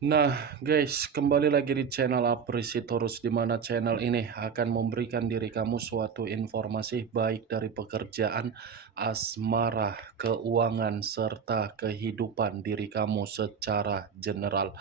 Nah, guys, kembali lagi di channel Apresitorus, di mana channel ini akan memberikan diri kamu suatu informasi baik dari pekerjaan, asmara, keuangan, serta kehidupan diri kamu secara general.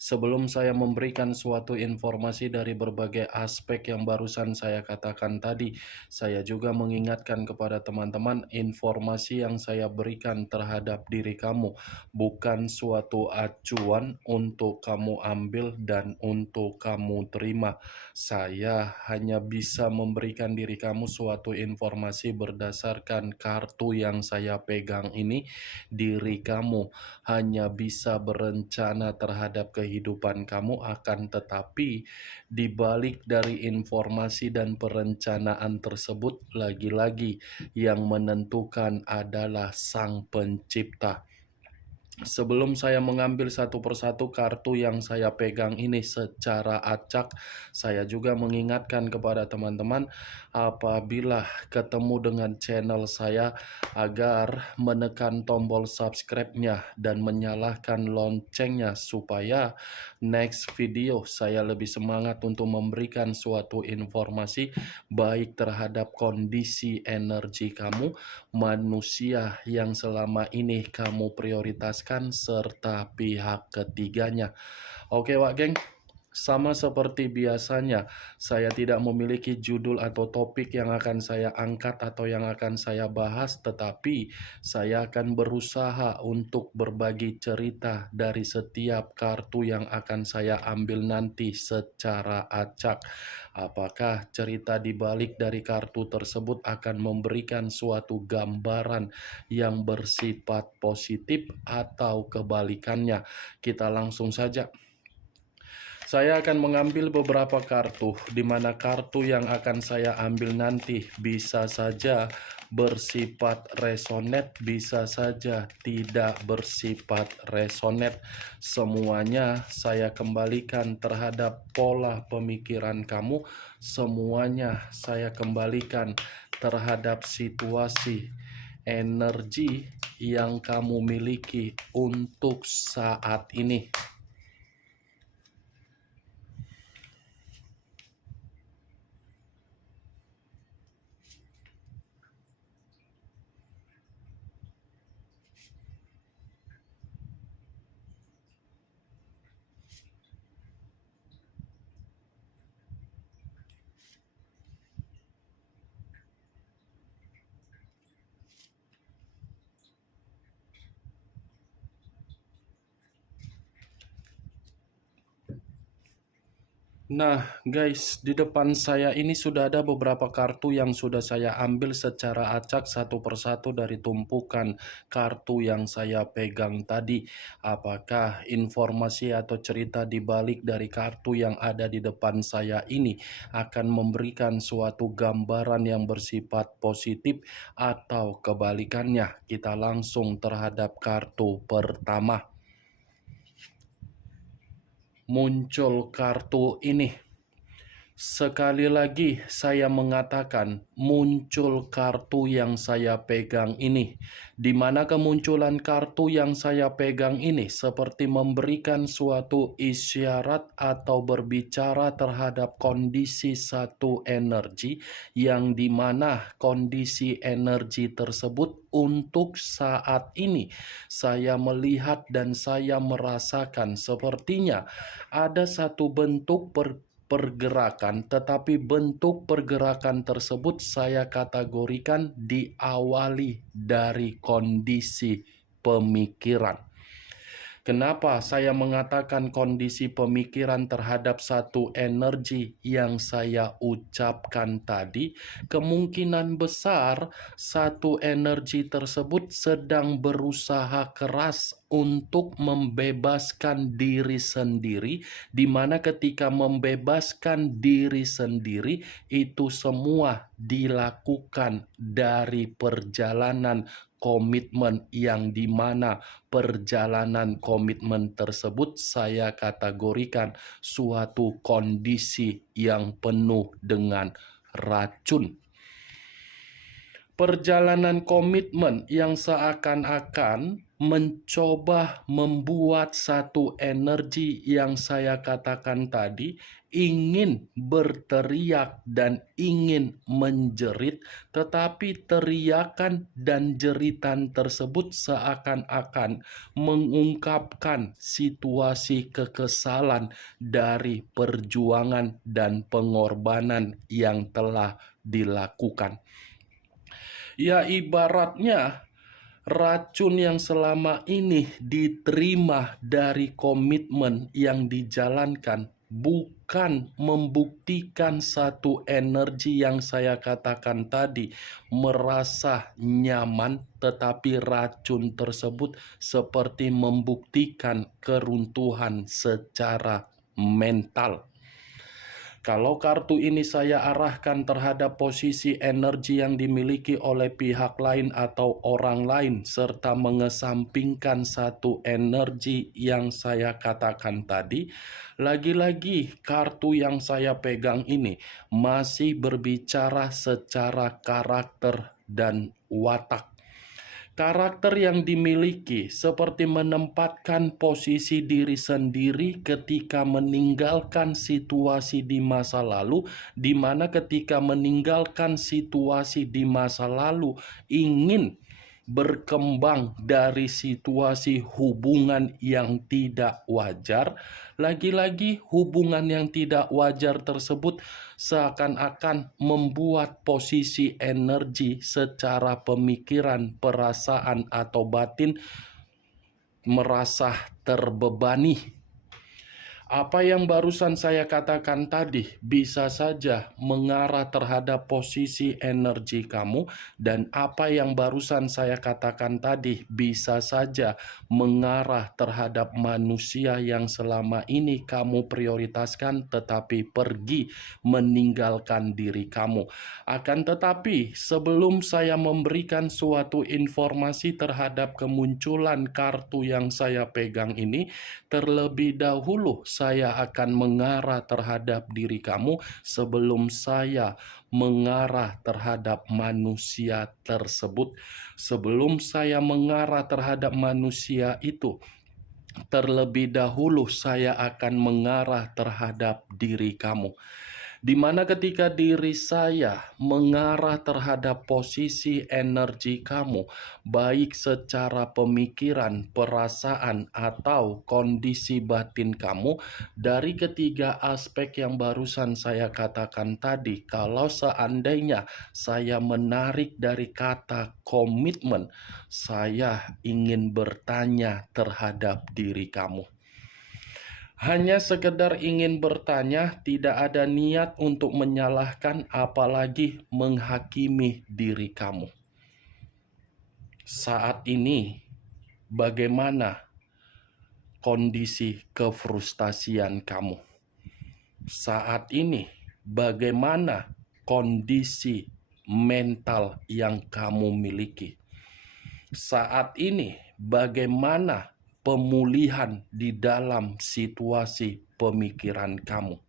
Sebelum saya memberikan suatu informasi dari berbagai aspek yang barusan saya katakan tadi, saya juga mengingatkan kepada teman-teman informasi yang saya berikan terhadap diri kamu bukan suatu acuan untuk kamu ambil dan untuk kamu terima. Saya hanya bisa memberikan diri kamu suatu informasi berdasarkan kartu yang saya pegang ini. Diri kamu hanya bisa berencana terhadap kehidupan kamu, akan tetapi di balik dari informasi dan perencanaan tersebut, lagi-lagi yang menentukan adalah Sang Pencipta. Sebelum saya mengambil satu persatu kartu yang saya pegang ini secara acak, saya juga mengingatkan kepada teman-teman apabila ketemu dengan channel saya agar menekan tombol subscribe-nya dan menyalakan loncengnya supaya next video saya lebih semangat untuk memberikan suatu informasi baik terhadap kondisi energi kamu, manusia yang selama ini kamu prioritaskan, serta pihak ketiganya. Oke Wak Geng, sama seperti biasanya, saya tidak memiliki judul atau topik yang akan saya angkat atau yang akan saya bahas, tetapi saya akan berusaha untuk berbagi cerita dari setiap kartu yang akan saya ambil nanti secara acak. Apakah cerita di balik dari kartu tersebut akan memberikan suatu gambaran yang bersifat positif atau kebalikannya? Kita langsung saja. Saya akan mengambil beberapa kartu, di mana kartu yang akan saya ambil nanti bisa saja bersifat resonate, bisa saja tidak bersifat resonate. Semuanya saya kembalikan terhadap pola pemikiran kamu, semuanya saya kembalikan terhadap situasi energi yang kamu miliki untuk saat ini. Nah, guys, di depan saya ini sudah ada beberapa kartu yang sudah saya ambil secara acak satu persatu dari tumpukan kartu yang saya pegang tadi. Apakah informasi atau cerita di balik dari kartu yang ada di depan saya ini akan memberikan suatu gambaran yang bersifat positif atau kebalikannya? Kita langsung terhadap kartu pertama. Muncul kartu ini. Sekali lagi saya mengatakan muncul kartu yang saya pegang ini, di mana kemunculan kartu yang saya pegang ini seperti memberikan suatu isyarat atau berbicara terhadap kondisi satu energi, yang dimana kondisi energi tersebut untuk saat ini saya melihat dan saya merasakan sepertinya ada satu bentuk pergerakan, tetapi bentuk pergerakan tersebut saya kategorikan diawali dari kondisi pemikiran. Kenapa saya mengatakan kondisi pemikiran terhadap satu energi yang saya ucapkan tadi? Kemungkinan besar satu energi tersebut sedang berusaha keras untuk membebaskan diri sendiri, di mana ketika membebaskan diri sendiri itu semua dilakukan dari perjalanan komitmen, yang dimana perjalanan komitmen tersebut saya kategorikan suatu kondisi yang penuh dengan racun. Perjalanan komitmen yang seakan-akan mencoba membuat satu energi yang saya katakan tadi, ingin berteriak dan ingin menjerit, tetapi teriakan dan jeritan tersebut seakan-akan mengungkapkan situasi kekesalan dari perjuangan dan pengorbanan yang telah dilakukan. Ya, ibaratnya racun yang selama ini diterima dari komitmen yang dijalankan bukan membuktikan satu energi yang saya katakan tadi merasa nyaman, tetapi racun tersebut seperti membuktikan keruntuhan secara mental. Kalau kartu ini saya arahkan terhadap posisi energi yang dimiliki oleh pihak lain atau orang lain, serta mengesampingkan satu energi yang saya katakan tadi, lagi-lagi kartu yang saya pegang ini masih berbicara secara karakter dan watak. Karakter yang dimiliki seperti menempatkan posisi diri sendiri ketika meninggalkan situasi di masa lalu, di mana ketika meninggalkan situasi di masa lalu ingin berkembang dari situasi hubungan yang tidak wajar. Lagi-lagi hubungan yang tidak wajar tersebut seakan-akan membuat posisi energi secara pemikiran, perasaan, atau batin merasa terbebani. Apa yang barusan saya katakan tadi bisa saja mengarah terhadap posisi energi kamu, dan apa yang barusan saya katakan tadi bisa saja mengarah terhadap manusia yang selama ini kamu prioritaskan tetapi pergi meninggalkan diri kamu. Akan tetapi sebelum saya memberikan suatu informasi terhadap kemunculan kartu yang saya pegang ini, terlebih dahulu saya akan mengarah terhadap diri kamu sebelum saya mengarah terhadap manusia tersebut. Sebelum saya mengarah terhadap manusia itu, terlebih dahulu saya akan mengarah terhadap diri kamu. Di mana ketika diri saya mengarah terhadap posisi energi kamu, baik secara pemikiran, perasaan, atau kondisi batin kamu, dari ketiga aspek yang barusan saya katakan tadi, kalau seandainya saya menarik dari kata komitmen, saya ingin bertanya terhadap diri kamu. Hanya sekedar ingin bertanya, tidak ada niat untuk menyalahkan, apalagi menghakimi diri kamu. Saat ini, bagaimana kondisi kefrustasian kamu? Saat ini, bagaimana kondisi mental yang kamu miliki? Saat ini, bagaimana pemulihan di dalam situasi pemikiran kamu?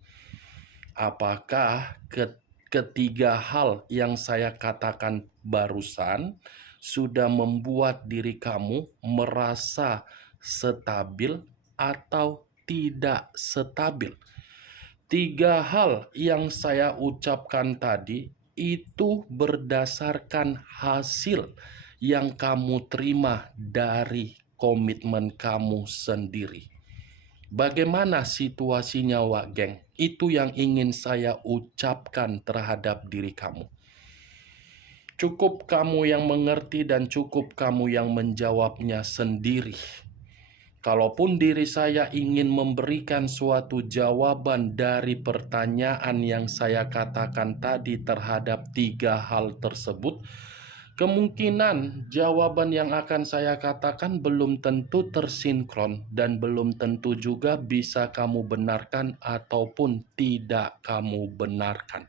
Apakah ketiga hal yang saya katakan barusan sudah membuat diri kamu merasa stabil atau tidak stabil? Tiga hal yang saya ucapkan tadi itu berdasarkan hasil yang kamu terima dari komitmen kamu sendiri. Bagaimana situasinya, Wak Geng? Itu yang ingin saya ucapkan terhadap diri kamu. Cukup kamu yang mengerti dan cukup kamu yang menjawabnya sendiri. Kalaupun diri saya ingin memberikan suatu jawaban dari pertanyaan yang saya katakan tadi terhadap tiga hal tersebut, kemungkinan jawaban yang akan saya katakan belum tentu tersinkron dan belum tentu juga bisa kamu benarkan ataupun tidak kamu benarkan.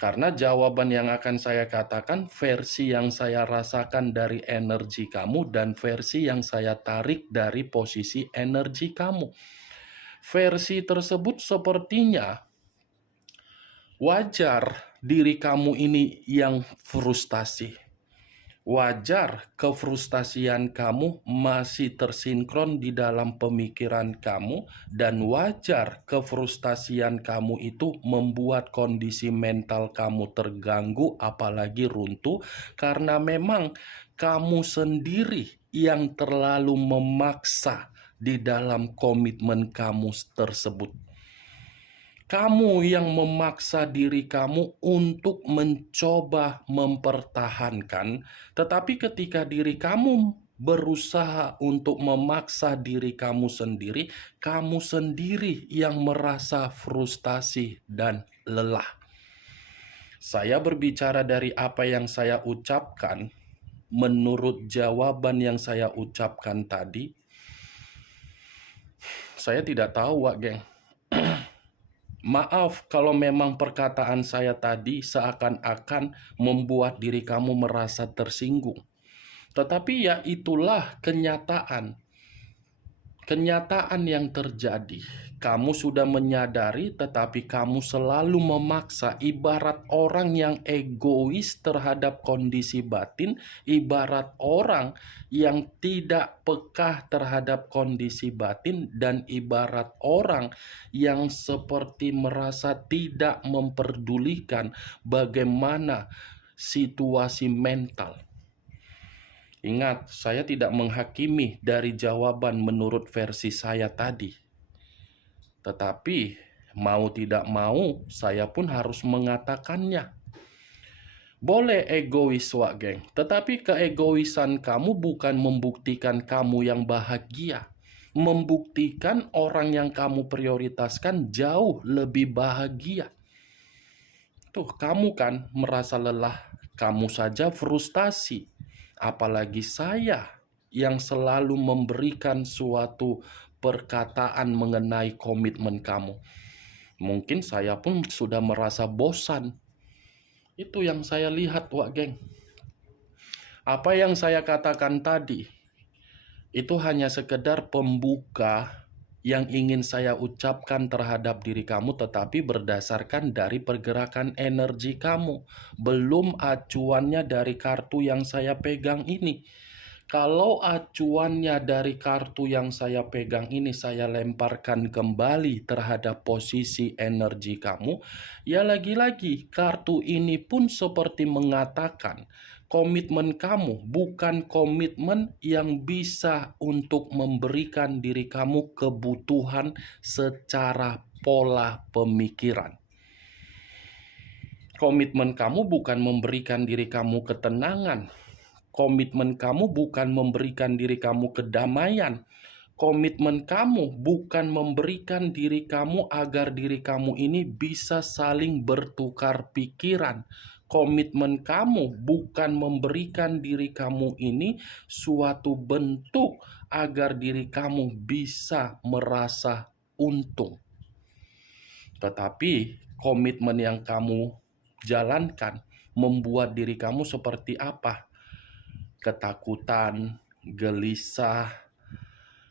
Karena jawaban yang akan saya katakan versi yang saya rasakan dari energi kamu dan versi yang saya tarik dari posisi energi kamu. Versi tersebut sepertinya wajar diri kamu ini yang frustasi. Wajar kefrustasian kamu masih tersinkron di dalam pemikiran kamu, dan wajar kefrustasian kamu itu membuat kondisi mental kamu terganggu, apalagi runtuh, karena memang kamu sendiri yang terlalu memaksa di dalam komitmen kamu tersebut. Kamu yang memaksa diri kamu untuk mencoba mempertahankan, tetapi ketika diri kamu berusaha untuk memaksa diri kamu sendiri yang merasa frustasi dan lelah. Saya berbicara dari apa yang saya ucapkan, menurut jawaban yang saya ucapkan tadi, saya tidak tahu, Wak Geng. Maaf kalau memang perkataan saya tadi seakan-akan membuat diri kamu merasa tersinggung. Tetapi ya itulah kenyataan. Kenyataan yang terjadi. Kamu sudah menyadari tetapi kamu selalu memaksa, ibarat orang yang egois terhadap kondisi batin, ibarat orang yang tidak peka terhadap kondisi batin, dan ibarat orang yang seperti merasa tidak memperdulikan bagaimana situasi mental. Ingat, saya tidak menghakimi dari jawaban menurut versi saya tadi. Tetapi, mau tidak mau, saya pun harus mengatakannya. Boleh egois, Wak Geng, tetapi keegoisan kamu bukan membuktikan kamu yang bahagia. Membuktikan orang yang kamu prioritaskan jauh lebih bahagia. Tuh, kamu kan merasa lelah, kamu saja frustasi. Apalagi saya yang selalu memberikan suatu perkataan mengenai komitmen kamu. Mungkin saya pun sudah merasa bosan. Itu yang saya lihat, Wak Geng. Apa yang saya katakan tadi, itu hanya sekedar pembuka yang ingin saya ucapkan terhadap diri kamu, tetapi berdasarkan dari pergerakan energi kamu, belum acuannya dari kartu yang saya pegang ini. Kalau acuannya dari kartu yang saya pegang ini saya lemparkan kembali terhadap posisi energi kamu, ya lagi-lagi kartu ini pun seperti mengatakan komitmen kamu bukan komitmen yang bisa untuk memberikan diri kamu kebutuhan secara pola pemikiran. Komitmen kamu bukan memberikan diri kamu ketenangan. Komitmen kamu bukan memberikan diri kamu kedamaian. Komitmen kamu bukan memberikan diri kamu agar diri kamu ini bisa saling bertukar pikiran. Komitmen kamu bukan memberikan diri kamu ini suatu bentuk agar diri kamu bisa merasa untung. Tetapi komitmen yang kamu jalankan membuat diri kamu seperti apa? Ketakutan, gelisah,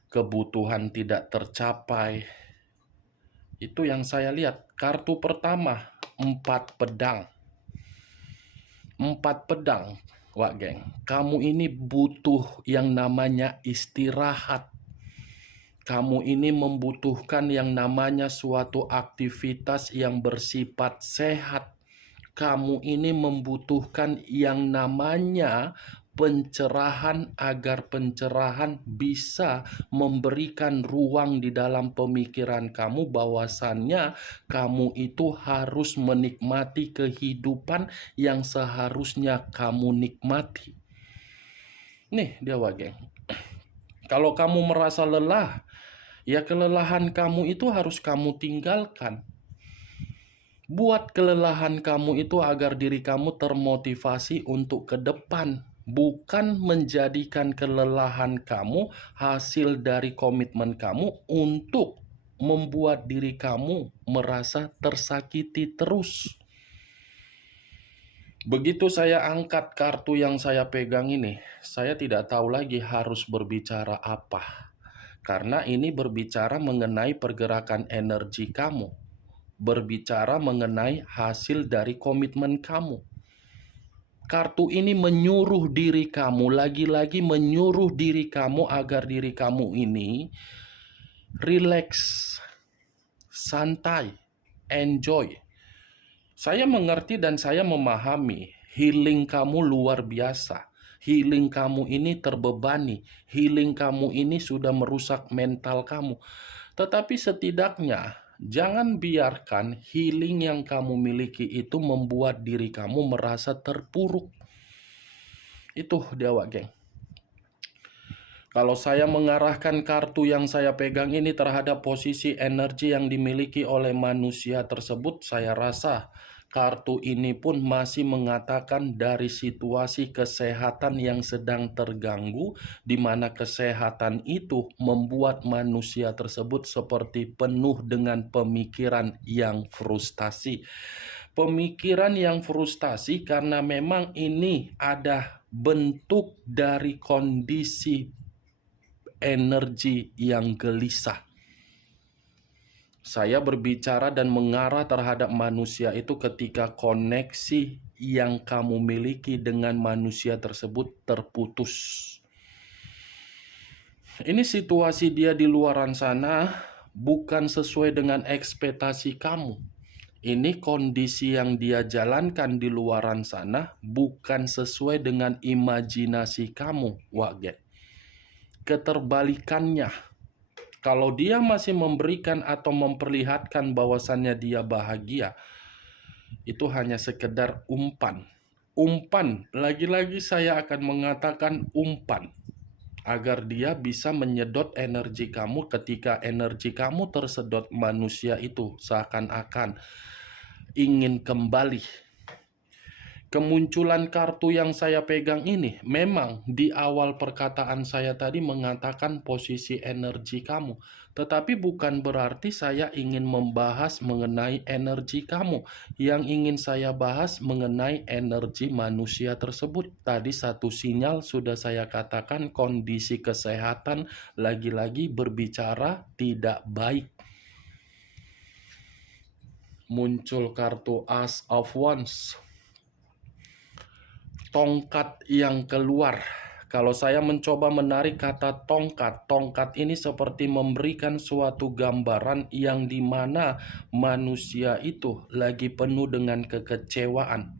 kebutuhan tidak tercapai. Itu yang saya lihat. Kartu pertama, 4 pedang. 4 pedang, Wak Geng. Kamu ini butuh yang namanya istirahat. Kamu ini membutuhkan yang namanya suatu aktivitas yang bersifat sehat. Kamu ini membutuhkan yang namanya pencerahan agar pencerahan bisa memberikan ruang di dalam pemikiran kamu bahwasannya kamu itu harus menikmati kehidupan yang seharusnya kamu nikmati. Nih dia, Wak Geng. Kalau kamu merasa lelah, ya kelelahan kamu itu harus kamu tinggalkan. Buat kelelahan kamu itu agar diri kamu termotivasi untuk ke depan. Bukan menjadikan kelelahan kamu hasil dari komitmen kamu untuk membuat diri kamu merasa tersakiti terus. Begitu saya angkat kartu yang saya pegang ini, saya tidak tahu lagi harus berbicara apa. Karena ini berbicara mengenai pergerakan energi kamu. Berbicara mengenai hasil dari komitmen kamu. Kartu ini menyuruh diri kamu, lagi-lagi menyuruh diri kamu agar diri kamu ini relax, santai, enjoy. Saya mengerti dan saya memahami healing kamu luar biasa. Healing kamu ini terbebani. Healing kamu ini sudah merusak mental kamu. Tetapi setidaknya jangan biarkan healing yang kamu miliki itu membuat diri kamu merasa terpuruk. Itu dia, Wak Geng. Kalau saya mengarahkan kartu yang saya pegang ini terhadap posisi energi yang dimiliki oleh manusia tersebut, saya rasa kartu ini pun masih mengatakan dari situasi kesehatan yang sedang terganggu, di mana kesehatan itu membuat manusia tersebut seperti penuh dengan pemikiran yang frustasi. Pemikiran yang frustasi karena memang ini ada bentuk dari kondisi energi yang gelisah. Saya berbicara dan mengarah terhadap manusia itu ketika koneksi yang kamu miliki dengan manusia tersebut terputus. Ini situasi dia di luaran sana bukan sesuai dengan ekspektasi kamu. Ini kondisi yang dia jalankan di luaran sana bukan sesuai dengan imajinasi kamu, Wak. Keterbalikannya, kalau dia masih memberikan atau memperlihatkan bahwasannya dia bahagia, itu hanya sekedar umpan. Umpan, lagi-lagi saya akan mengatakan umpan, agar dia bisa menyedot energi kamu. Ketika energi kamu tersedot, manusia itu seakan-akan ingin kembali. Kemunculan kartu yang saya pegang ini memang di awal perkataan saya tadi mengatakan posisi energi kamu, tetapi bukan berarti saya ingin membahas mengenai energi kamu. Yang ingin saya bahas mengenai energi manusia tersebut. Tadi satu sinyal sudah saya katakan kondisi kesehatan lagi-lagi berbicara tidak baik. Muncul kartu Ace of Wands. Tongkat yang keluar. Kalau saya mencoba menarik kata tongkat, tongkat ini seperti memberikan suatu gambaran yang dimana manusia itu lagi penuh dengan kekecewaan.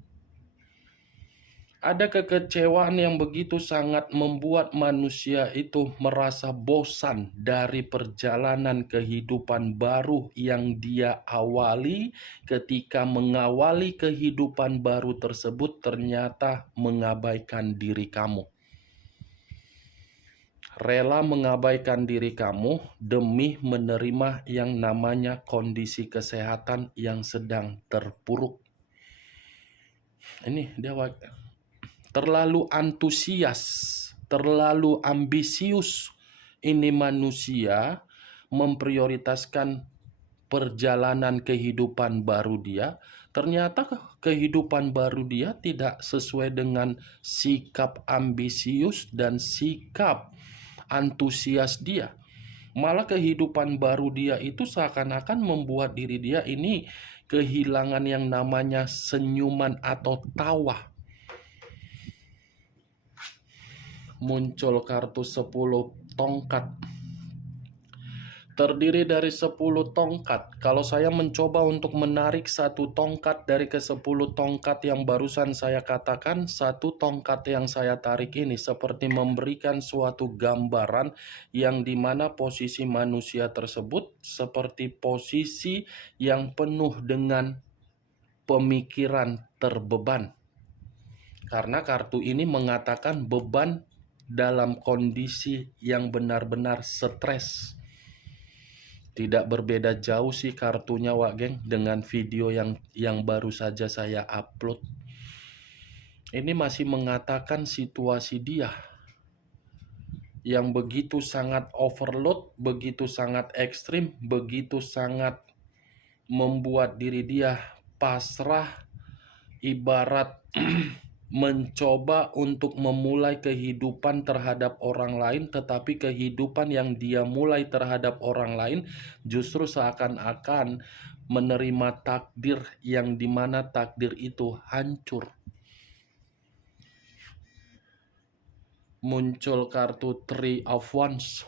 Ada kekecewaan yang begitu sangat membuat manusia itu merasa bosan dari perjalanan kehidupan baru yang dia awali. Ketika mengawali kehidupan baru tersebut, ternyata mengabaikan diri kamu. Rela mengabaikan diri kamu demi menerima yang namanya kondisi kesehatan yang sedang terpuruk. Ini dia, terlalu antusias, terlalu ambisius. Ini manusia memprioritaskan perjalanan kehidupan baru dia. Ternyata kehidupan baru dia tidak sesuai dengan sikap ambisius dan sikap antusias dia. Malah kehidupan baru dia itu seakan-akan membuat diri dia ini kehilangan yang namanya senyuman atau tawa. Muncul kartu 10 tongkat. Terdiri dari 10 tongkat. Kalau saya mencoba untuk menarik satu tongkat dari ke-10 tongkat yang barusan saya katakan, satu tongkat yang saya tarik ini seperti memberikan suatu gambaran yang dimana posisi manusia tersebut seperti posisi yang penuh dengan pemikiran terbeban. Karena kartu ini mengatakan beban dalam kondisi yang benar-benar stres. Tidak berbeda jauh sih kartunya, Wak Geng, dengan video yang baru saja saya upload. Ini masih mengatakan situasi dia yang begitu sangat overload, begitu sangat ekstrim, begitu sangat membuat diri dia pasrah, ibarat mencoba untuk memulai kehidupan terhadap orang lain, tetapi kehidupan yang dia mulai terhadap orang lain justru seakan-akan menerima takdir yang dimana takdir itu hancur. muncul kartu Three of Wands.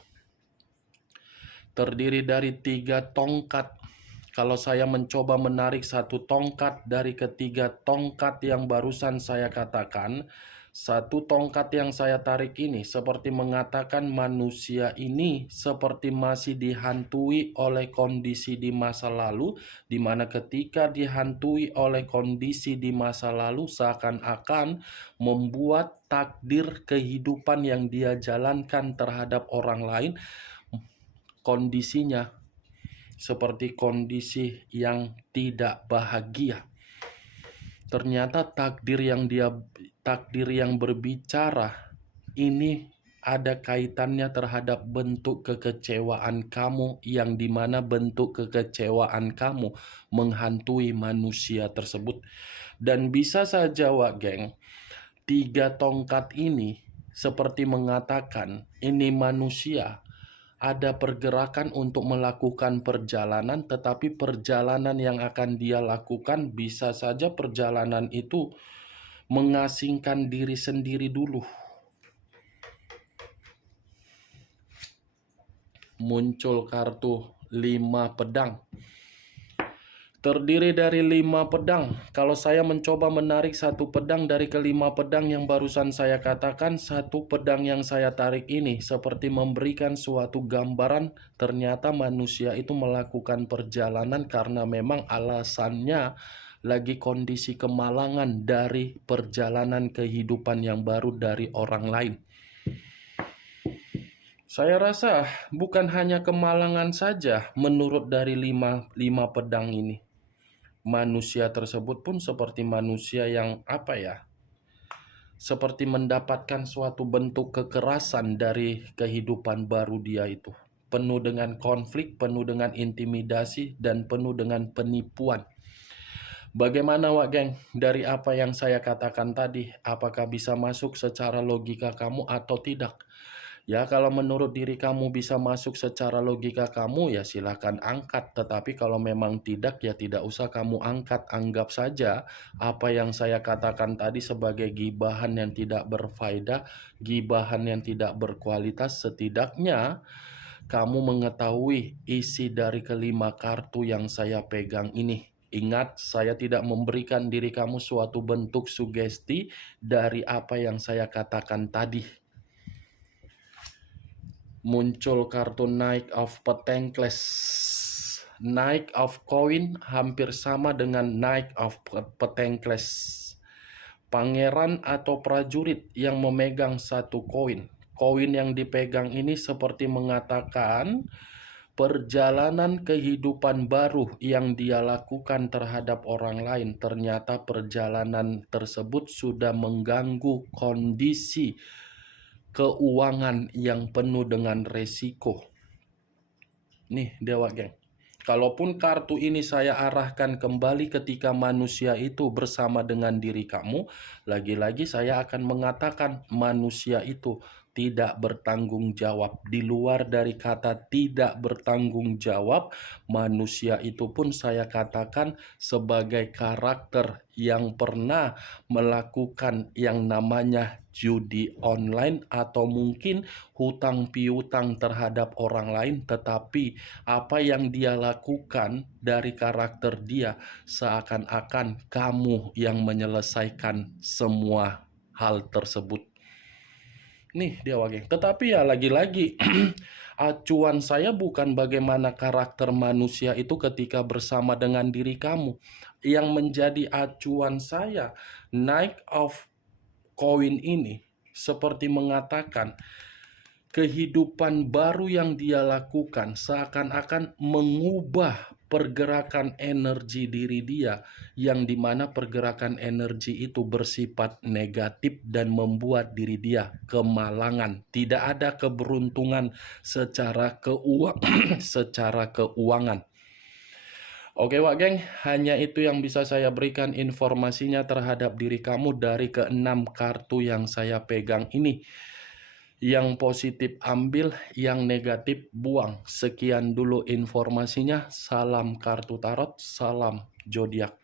Terdiri dari 3 tongkat. Kalau saya mencoba menarik satu tongkat dari ketiga tongkat yang barusan saya katakan, satu tongkat yang saya tarik ini seperti mengatakan manusia ini seperti masih dihantui oleh kondisi di masa lalu, di mana ketika dihantui oleh kondisi di masa lalu seakan-akan membuat takdir kehidupan yang dia jalankan terhadap orang lain, kondisinya seperti kondisi yang tidak bahagia. Ternyata takdir yang berbicara ini ada kaitannya terhadap bentuk kekecewaan kamu, yang dimana bentuk kekecewaan kamu menghantui manusia tersebut. Dan bisa saja geng, 3 tongkat ini seperti mengatakan ini manusia ada pergerakan untuk melakukan perjalanan, tetapi perjalanan yang akan dia lakukan bisa saja perjalanan itu mengasingkan diri sendiri dulu. Muncul kartu 5 pedang. Terdiri dari 5 pedang. Kalau saya mencoba menarik satu pedang dari kelima pedang yang barusan saya katakan, satu pedang yang saya tarik ini seperti memberikan suatu gambaran ternyata manusia itu melakukan perjalanan karena memang alasannya lagi kondisi kemalangan dari perjalanan kehidupan yang baru dari orang lain. Saya rasa bukan hanya kemalangan saja menurut dari lima pedang ini. Manusia tersebut pun seperti manusia yang seperti mendapatkan suatu bentuk kekerasan dari kehidupan baru dia itu. Penuh dengan konflik, penuh dengan intimidasi, dan penuh dengan penipuan. Bagaimana geng, dari apa yang saya katakan tadi, apakah bisa masuk secara logika kamu atau tidak? Ya, kalau menurut diri kamu bisa masuk secara logika kamu, ya silahkan angkat. Tetapi kalau memang tidak, ya tidak usah kamu angkat. Anggap saja apa yang saya katakan tadi sebagai gibahan yang tidak berfaedah, gibahan yang tidak berkualitas. Setidaknya kamu mengetahui isi dari kelima kartu yang saya pegang ini. Ingat, saya tidak memberikan diri kamu suatu bentuk sugesti dari apa yang saya katakan tadi. Muncul kartu Knight of Pentacles. Knight of Coin hampir sama dengan Knight of Pentacles. Pangeran atau prajurit yang memegang satu koin. Koin yang dipegang ini seperti mengatakan perjalanan kehidupan baru yang dia lakukan terhadap orang lain. Ternyata perjalanan tersebut sudah mengganggu kondisi keuangan yang penuh dengan resiko. Nih Dewa geng, kalaupun kartu ini saya arahkan kembali ketika manusia itu bersama dengan diri kamu, lagi-lagi saya akan mengatakan manusia itu tidak bertanggung jawab. Di luar dari kata tidak bertanggung jawab, manusia itu pun saya katakan sebagai karakter yang pernah melakukan yang namanya judi online atau mungkin hutang piutang terhadap orang lain, tetapi apa yang dia lakukan dari karakter dia seakan-akan kamu yang menyelesaikan semua hal tersebut. Nih dia geng, tetapi ya lagi-lagi acuan saya bukan bagaimana karakter manusia itu ketika bersama dengan diri kamu. Yang menjadi acuan saya, Knight of Coin ini seperti mengatakan kehidupan baru yang dia lakukan seakan-akan mengubah pergerakan energi diri dia, yang dimana pergerakan energi itu bersifat negatif dan membuat diri dia kemalangan. Tidak ada keberuntungan secara keuangan. Oke geng, hanya itu yang bisa saya berikan informasinya terhadap diri kamu dari ke-6 kartu yang saya pegang ini. Yang positif ambil, yang negatif buang. Sekian dulu informasinya. Salam kartu tarot, salam zodiak.